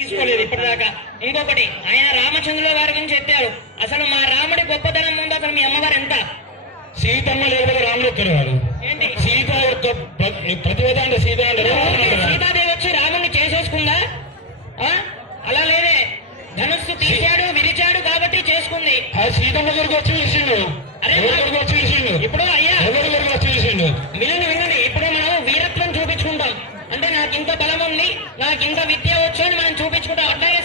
తీసుకోలేదు ఇప్పటిదాకా. ఇంకొకటి ఆయన రామచంద్రుల వారి గురించి చెప్పారు. అసలు మా రాముడి గొప్పతనం ముందు అసలు మీ అమ్మగారు ఎంత? సీతమ్మ లేదు రాముడు తెలియదు సీత యొక్క ప్రతివేద అంటే సీత సీతాదేవి వచ్చి రాముడిని చేసేసుకుందా? అలా లేదే. ధనుస్సు తీశాడు విరిచాడు కాబట్టి చేసుకుంది. సీతమ్మ దగ్గరికి వచ్చి విరిచిండు. అరే దగ్గరికి వచ్చి విరిచిండు? ఇప్పుడు అయ్యా. దగ్గరికి వచ్చి మిలిని ఇంత బలం ఉంది నాకు ఇంత విద్య వచ్చు అని మనం చూపించుకుంటాం అట్లాగే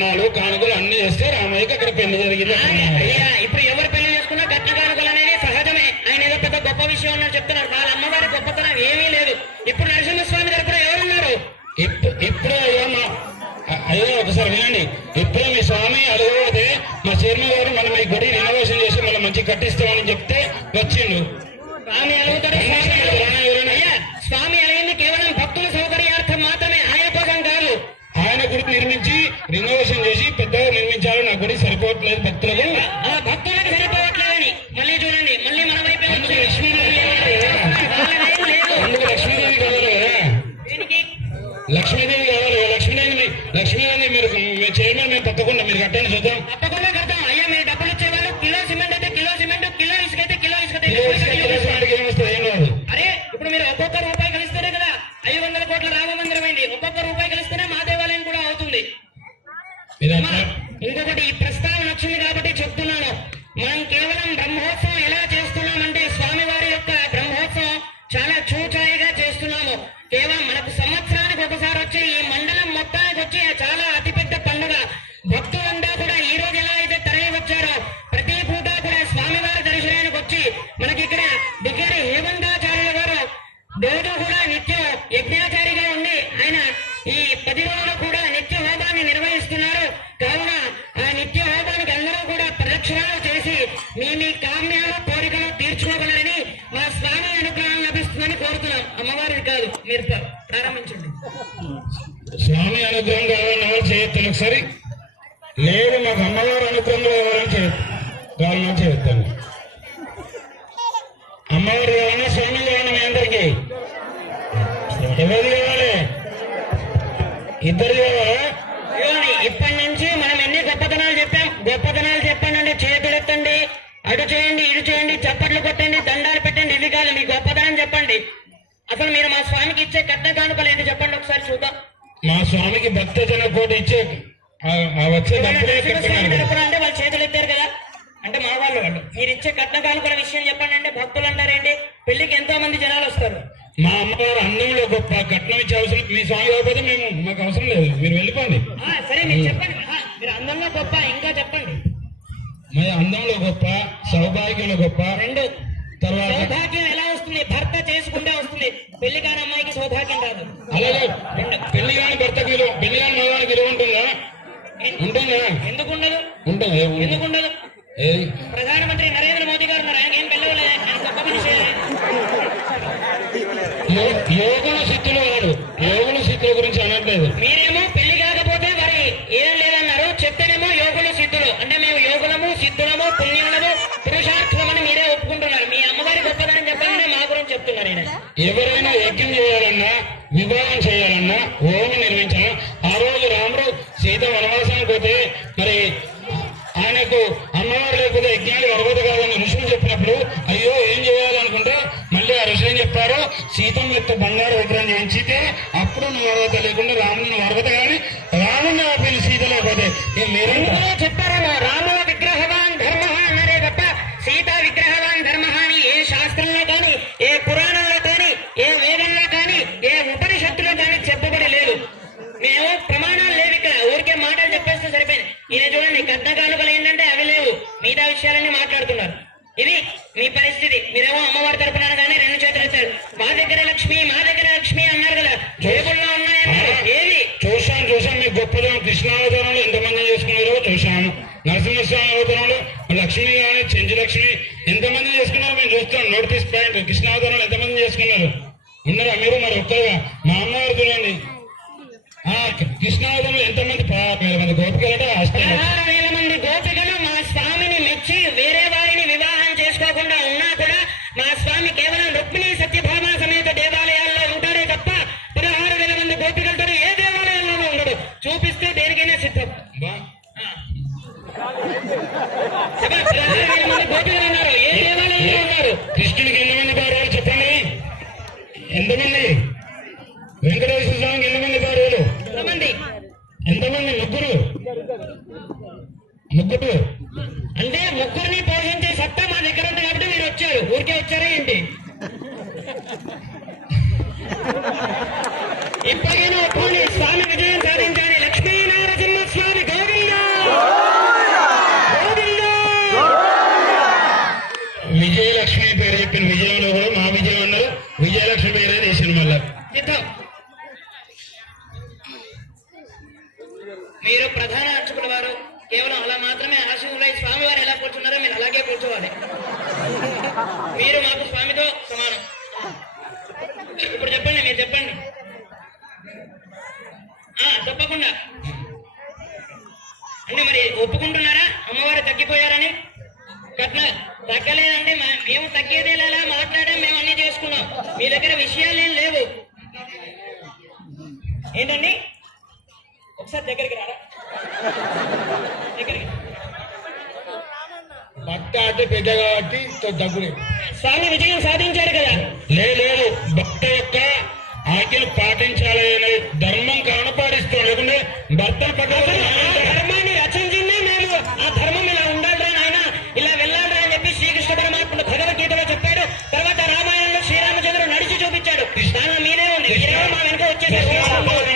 కట్నాలు కానుకలు అన్ని చేస్తే రామయ్యకి అక్కడ పెళ్ళి జరిగింది. ఇప్పుడు ఎవరు పెళ్ళి చేసుకున్నా కట్న కానుకలు అనేది సహజమే. ఆయన ఏదో పెద్ద గొప్ప విషయం అన్నారు చెప్తున్నారు మనం కేవలం బ్రహ్మోత్సవం ఎలా చేస్తున్నామంటే స్వామివారి యొక్క బ్రహ్మోత్సవం చాలా చూచాయిగా చేస్తున్నాము. కేవలం మనకు సంవత్సరానికి ఒకసారి వచ్చి ఈ మండలం మొత్తానికి వచ్చి చాలా అతిపెద్ద పండుగ. భక్తులంతా కూడా ఈ రోజు ఎలా అయితే తరలి వచ్చారో ప్రతి పూట కూడా స్వామివారి దర్శనానికి వచ్చి మనకి ఇక్కడ దగ్గర హేమంతాచార్యుల గారు దేవుడు కూడా నిత్యం యజ్ఞాచారిగా ఉండి ఆయన ఈ పది రోజులు కూడా నిత్య హోమాన్ని నిర్వహిస్తున్నారు. కావున ఆ నిత్య హోమానికి అందరూ కూడా ప్రదక్షిణాలు మీ మీ కామ్యాల కోరికలు తీర్చుకోగలరని మా స్వామి అనుగ్రహం లభిస్తుందని కోరుతున్నాం. అమ్మవారి కాదు మీరు ప్రారంభించండి. స్వామి అనుగ్రహం కావాలని చేయాలి ఒకసారి. రోజు మేము మాకు అవసరం లేదు మీరు వెళ్ళిపోండి సరే మీరు చెప్పండి. మీరు అందంలో గొప్ప ఇంకా చెప్పండి. మరి అందంలో గొప్ప సౌభాగ్యంలో గొప్ప రెండు. ఏం చెప్పారు? సీతం యొక్క బంగారు విగ్రహం చేయించితే అప్పుడు నువ్వు అర్హత లేకుండా రాముని అర్హత కానీ రాముని ఆపిన సీత పోతే నిరంతరం చెప్పారా మంచిది మీరేమో అమ్మవారి తరపున కానీ రెండు చేతులు ఎత్తారు మా దగ్గర లక్ష్మి మా దగ్గర ముగ్గురు అంటే ముగ్గురిని పోషించే సత్తా మా దగ్గర ఉంది కాబట్టి మీరు వచ్చారు. ఊరికే వచ్చారా ఏంటి? ఇప్పటికైనా ఒప్పుకోండి స్వామి విజయం సాధించాలి. లక్ష్మీ నరసింహ స్వామి గోవింద! గోవింద! విజయలక్ష్మి పేరు చెప్పిన విజయంలో కూడా మా విజయం అన్నారు. విజయలక్ష్మి పేరే ఈ మళ్ళా మీరు ప్రధాన అర్చకుల వారు. కేవలం అలా మాత్రమే ఆశీనులై స్వామి వారు ఎలా కూర్చున్నారో మీరు అలాగే కూర్చోవాలి. మీరు మాకు స్వామితో సమానం. ఇప్పుడు చెప్పండి మీరు చెప్పండి. ఆ, తప్పకుండా. అంటే మరి ఒప్పుకుంటున్నారా? అమ్మవారు తగ్గిపోయారని? కట్న తగ్గలేదండి మేము మేము తగ్గేదేలా మాట్లాడాం మేము అన్ని చేసుకున్నాం. మీ దగ్గర విషయాలు ఏం లేవు. ఏంటండి? ఒకసారి దగ్గరికి రారా దగ్గరికి అంటే పెద్ద కాబట్టి దగ్గుడే స్వామి విజయం సాధించాడు కదా. లేదు భక్త యొక్క ఆజ్ఞలు పాటించాలి అనే ధర్మం కానపాడిస్తూ లేకుంటే పట్టుకుని ధర్మాన్ని రచించిందే మేము. ఆ ధర్మం ఇలా ఉండాలిరా నాయన ఇలా వెళ్ళాలిరా అని చెప్పి శ్రీకృష్ణ పరమాత్ముడు భగవద్గీతలో చెప్పాడు. తర్వాత రామాయణంలో శ్రీరామచంద్రుడు నడిచి చూపించాడు. దానిలో మీరే ఉంది. మా వెనుక వచ్చేసారు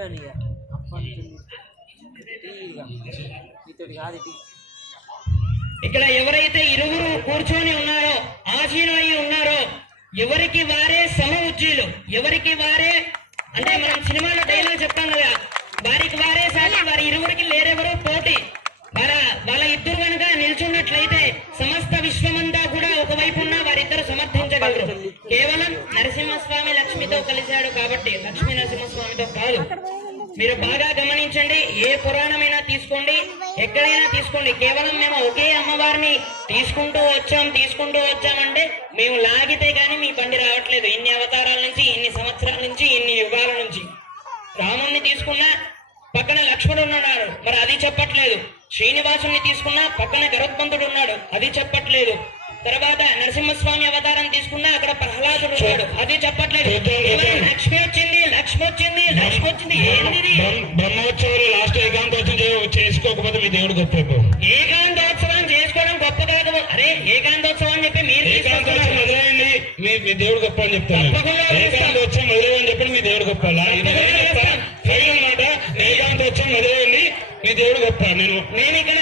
ఇక. కాదు ఇక్కడ ఎవరైతే ఇరువురు కూర్చొని ఉన్నారో ఆసీనులై ఉన్నారో ఎవరికి వారే సమ ఉజ్జీలు ఎవరికి వారే అంటే మనం సినిమాలో డైలాగ్ చెప్తాం కదా వారికి వారే సాటి వారి ఇరువురికి లేరెవరో పోటీ. వాళ్ళ వాళ్ళ ఇద్దరు కనుక నిల్చున్నట్లయితే సమస్త విశ్వమంతా కూడా ఒకవైపు ఉన్న వారిద్దరు సమర్థించగలరు. కేవలం నరసింహస్వామి లక్ష్మితో కలిశాడు కాబట్టి లక్ష్మీ నరసింహస్వామితో కాదు. మీరు బాగా గమనించండి ఏ పురాణమైనా తీసుకోండి ఎక్కడైనా తీసుకోండి. కేవలం మేము ఒకే అమ్మవారిని తీసుకుంటూ వచ్చాం తీసుకుంటూ వచ్చామంటే మేము లాగితే గానీ మీ బండి రావట్లేదు. ఇన్ని అవతారాల నుంచి ఇన్ని సంవత్సరాల నుంచి ఇన్ని యుగాల నుంచి. రాముణ్ణి తీసుకున్నా పక్కన లక్ష్మణుడు ఉన్నాడు. మరి అది చెప్పట్లేదు. శ్రీనివాసుని తీసుకున్నా పక్కన గరుత్మంతుడు ఉన్నాడు. అది చెప్పట్లేదు. తర్వాత నరసింహస్వామి అవతారం తీసుకున్నా అక్కడ ప్రహ్లాదుడు ఉన్నాడు. అది చెప్పట్లేదు. లక్ష్మి వచ్చింది లక్ష్మి వచ్చింది లక్ష్మి వచ్చింది. ఏంటిది? బ్రహ్మ- బ్రహ్మోత్సవాలు లాస్ట్ ఏకాంతోత్సవం చేసుకోకపోతే మీ దేవుడు గొప్ప ఏకాంతోత్సవం చేసుకోవడం గొప్ప కాదు. అరే ఏకాంతోత్సవం అని చెప్పి మీరు ఏకాంతోత్సవం మొదలైంది. మీ మీ దేవుడు గొప్ప అని చెప్తాను. తప్పకుండా ఏకాంత వచ్చాం వదిలేదని చెప్పి మీ దేవుడు గొప్ప ఫైనల్ మాట ఏకాంత వచ్చాం వదిలేయండి మీ దేవుడు గొప్ప. నేను నేను ఇక్కడ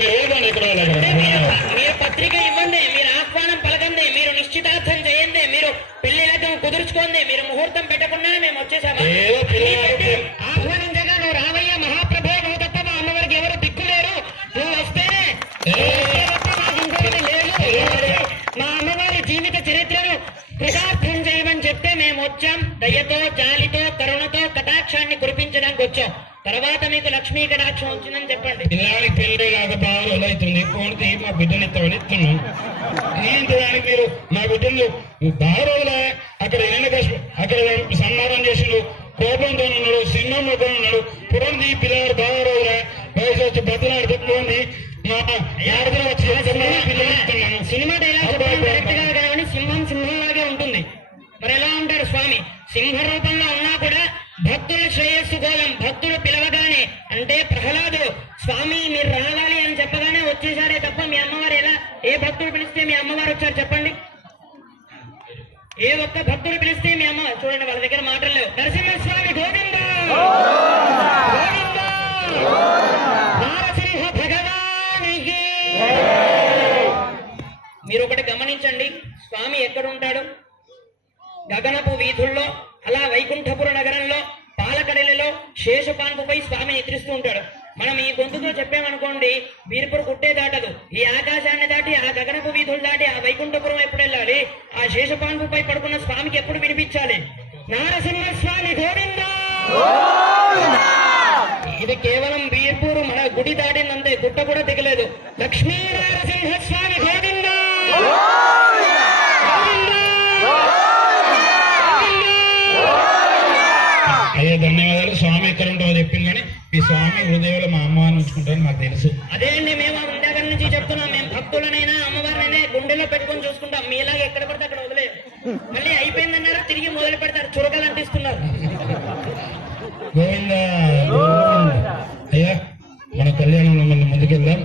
సున్నం పెట్టాం మీరు ఏదండి ఇక్కడ వాళ్ళు లక్ష్మీ కటాక్షం వచ్చిందని చెప్పండి. పిల్లాడికి పెళ్ళి కాక బాగా రోజులైతుంది పోతే మా బిడ్డని ఇస్తామని ఇస్తున్నాం ఏంటి దానికి మీరు? మా బిడ్డను బాగా రోజులే అక్కడ ఎన్ని అక్కడ సన్మానం చేసిండు? కోపంతో ఉన్నాడు సింహం ముఖం ఉన్నాడు. పురంది పిల్లలు బాగా రోజులే వయసు వచ్చి బతులాడు పెట్టుకోండి. మా ఆడపిల్ల వచ్చి పిల్లలు ఇస్తున్నాను. సినిమా డైలాగ్ కరెక్ట్ కాదు కానీ సింహం సింహంలాగే ఉంటుంది. మరి ఎలా ఉంటారు స్వామి? సింహ రూపంలో ఉన్నా కూడా భక్తుల శ్రేయస్సు కోసం భక్తులు పిలవగానే అంటే ప్రహ్లాదుడు స్వామి మీరు రావాలి అని చెప్పగానే వచ్చేసారే తప్ప మీ అమ్మవారు ఎలా ఏ భక్తుడు ఉన్నారు ఒకసారి చెప్పండి. ఏ ఒక్క భక్తుడు పిలిస్తే మీ అమ్మ చూడండి వాళ్ళ దగ్గర మాటలు లేవు. నరసింహస్వామి గోవింద! భగవానికి మీరు ఒకటి గమనించండి. స్వామి ఎక్కడ ఉంటాడు గగనపు వీధుల్లో అలా వైకుంఠపుర నగరంలో పాలకడలిలో శేషపాన్పుపై స్వామి నిద్రిస్తూ ఉంటాడు. మనం ఈ గొంతుతో చెప్పామనుకోండి వీర్పురు కుట్టే దాటదు ఈ ఆకాశాన్ని దాటి ఆ గగనపు వీధులు దాటి ఆ వైకుంఠపురం ఎప్పుడు వెళ్ళాలి ఆ శేషపాన్పుపై పడుకున్న స్వామికి ఎప్పుడు వినిపించాలి నారసింహ స్వామి గోవింద ఇది కేవలం వీర్పూరు మన గుడి దాటిందంతే గుట్ట కూడా దిగలేదు లక్ష్మీ నారసింహ స్వామి గోవింద అయ్యే ధన్యవాదాలు స్వామి ఎక్కడ ఉంటామో చెప్పింది కానీ మీ స్వామి హృదయంలో మా అమ్మ అని ఉంచుకుంటారని మాకు తెలుసు. అదే అండి మేము ఇందాక నుంచి చెప్తున్నాం. మేము భక్తులనైనా అమ్మవారినైనా గుండెలో పెట్టుకొని చూసుకుంటాం. మీలాగా ఎక్కడ పడితే అక్కడ వదిలే మళ్ళీ అయిపోయిందన్నారా? తిరిగి మొదలు పెడతారు. చురకలు అంటిస్తున్నారు. గోవింద. అయ్యా మన కళ్యాణంలో మనం ముందుకెళ్దాం.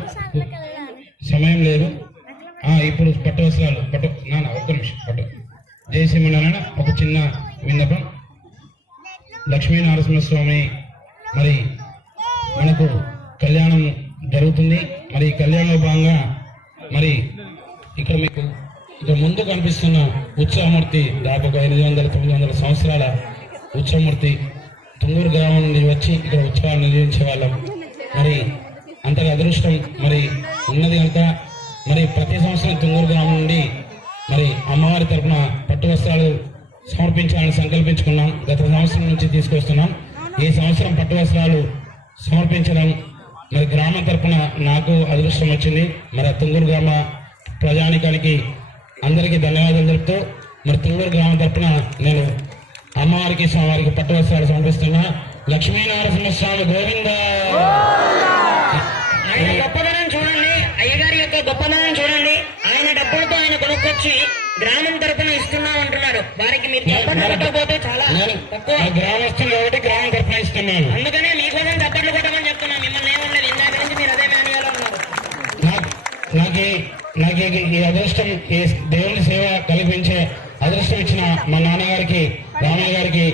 సమయం లేదు. ఆ ఇప్పుడు పట్టు వస్త్రాలు పట్టు నాన్న ఒక్క నిమిషం పట్టు. జయసింహ నాన్న ఒక చిన్న విన్నపం. లక్ష్మీ నరసింహస్వామి మరి మనకు కళ్యాణం జరుగుతుంది. మరి కళ్యాణంలో భాగంగా మరి ఇక్కడ మీకు ఇక్కడ ముందు కనిపిస్తున్న ఉత్సవమూర్తి దాదాపు ఎనిమిది వందల తొమ్మిది వందల సంవత్సరాల ఉత్సవమూర్తి తుంగూరు గ్రామం నుండి వచ్చి ఇక్కడ ఉత్సవాలు నిర్వహించే వాళ్ళం. మరి అంతగా అదృష్టం మరి ఉన్నది కనుక మరి ప్రతి సంవత్సరం తుంగూరు గ్రామం నుండి మరి అమ్మవారి తరపున సమర్పించాలని సంకల్పించుకున్నాం. గత సంవత్సరం నుంచి తీసుకొస్తున్నాం. ఈ సంవత్సరం పట్టు వస్త్రాలు సమర్పించడం మరి గ్రామం తరఫున నాకు అదృష్టం వచ్చింది. మరి తుంగూరు గ్రామ ప్రజానికానికి అందరికీ ధన్యవాదాలు తెలుపుతూ మరి తుంగూరు గ్రామం తరఫున నేను అమ్మవారికి స్వామివారికి పట్టు వస్త్రాలు సమర్పిస్తున్నా. లక్ష్మీనరసింహ స్వామి గోవింద! కొనుక్కొచ్చి గ్రామం తరపున ఇస్తున్నాం అంటున్నారు. వారికి మీరు చప్పట్లు కొట్టకపోతే చాలా తక్కువ. గ్రామస్తులు కాబట్టి గ్రామం తరపున ఇస్తున్నాను. అందుకనే మీకోసం చప్పట్లు కొట్టమని చెప్తున్నా. మిమ్మల్ని ఏమన్నది ఇందాక నుంచి మీరు అదే మాన్యాలు ఉన్నారు. నాకు నాకు ఈ- అదృష్టం ఈ దేవుని సేవ కల్పించే అదృష్టం ఇచ్చిన మా నాన్నగారికి రామయ్య గారికి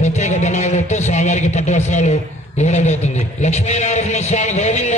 ప్రత్యేక ధన్యవాదాలు చెప్తూ స్వామివారికి పట్టు వస్త్రాలు ఇవ్వడం జరుగుతుంది. లక్ష్మీనారాయణ స్వామి గోవింద!